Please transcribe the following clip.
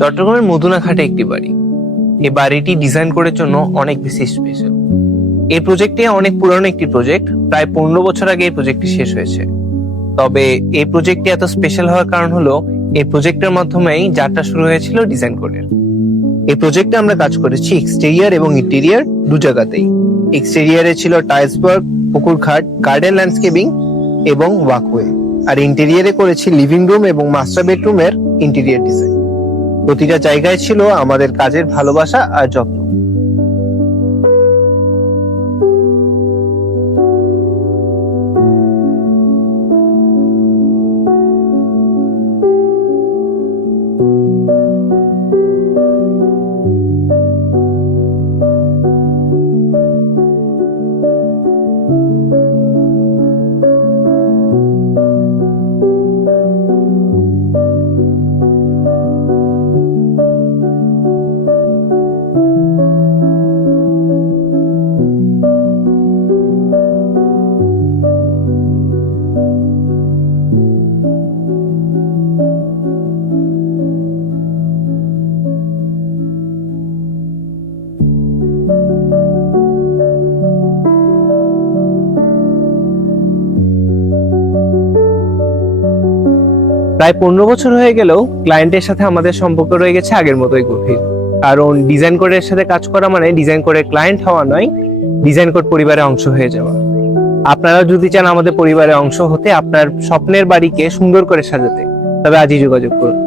চট্টগ্রামের মদুনাঘাটে একটি বাড়ি। এই বাড়িটি ডিজাইন করার জন্য অনেক বেশি স্পেশাল। এই প্রজেক্টটি অনেক পুরনো একটি প্রজেক্ট, প্রায় 15 বছর আগে এই প্রজেক্টটি শেষ হয়েছে। তবে এই প্রজেক্টটি এত স্পেশাল হওয়ার কারণ হলো এই প্রজেক্টের মাধ্যমেই যাত্রা শুরু হয়েছিল ডিজাইন কোডের। এই প্রজেক্টে আমরা কাজ করেছি এক্সটেরিয়ার এবং ইন্টেরিয়ার দু জায়গাতেই। এক্সটেরিয়ারে ছিল টাইলস ওয়ার্ক, পুকুর ঘাট, গার্ডেন ল্যান্ডস্কেপিং এবং ওয়াকওয়ে। আর ইন্টেরিয়ারে করেছি লিভিং রুম এবং মাস্টার বেডরুমের ইন্টেরিয়ার ডিজাইন। প্রতিটা জায়গায় ছিল আমাদের কাজের ভালোবাসা আর যত্ন। প্রায় 15 বছর হয়ে গেলেও ক্লায়েন্টের সাথে আমাদের সম্পর্ক রয়ে গেছে আগের মতোই গভীর। কারণ ডিজাইন কোডের সাথে কাজ করা মানে ডিজাইন কোডের ক্লায়েন্ট হওয়া নয়, ডিজাইন কোড পরিবারের অংশ হয়ে যাওয়া। আপনারা যদি চান আমাদের পরিবারের অংশ হতে, আপনার স্বপ্নের বাড়িকে সুন্দর করে সাজাতে, তবে আজই যোগাযোগ করুন।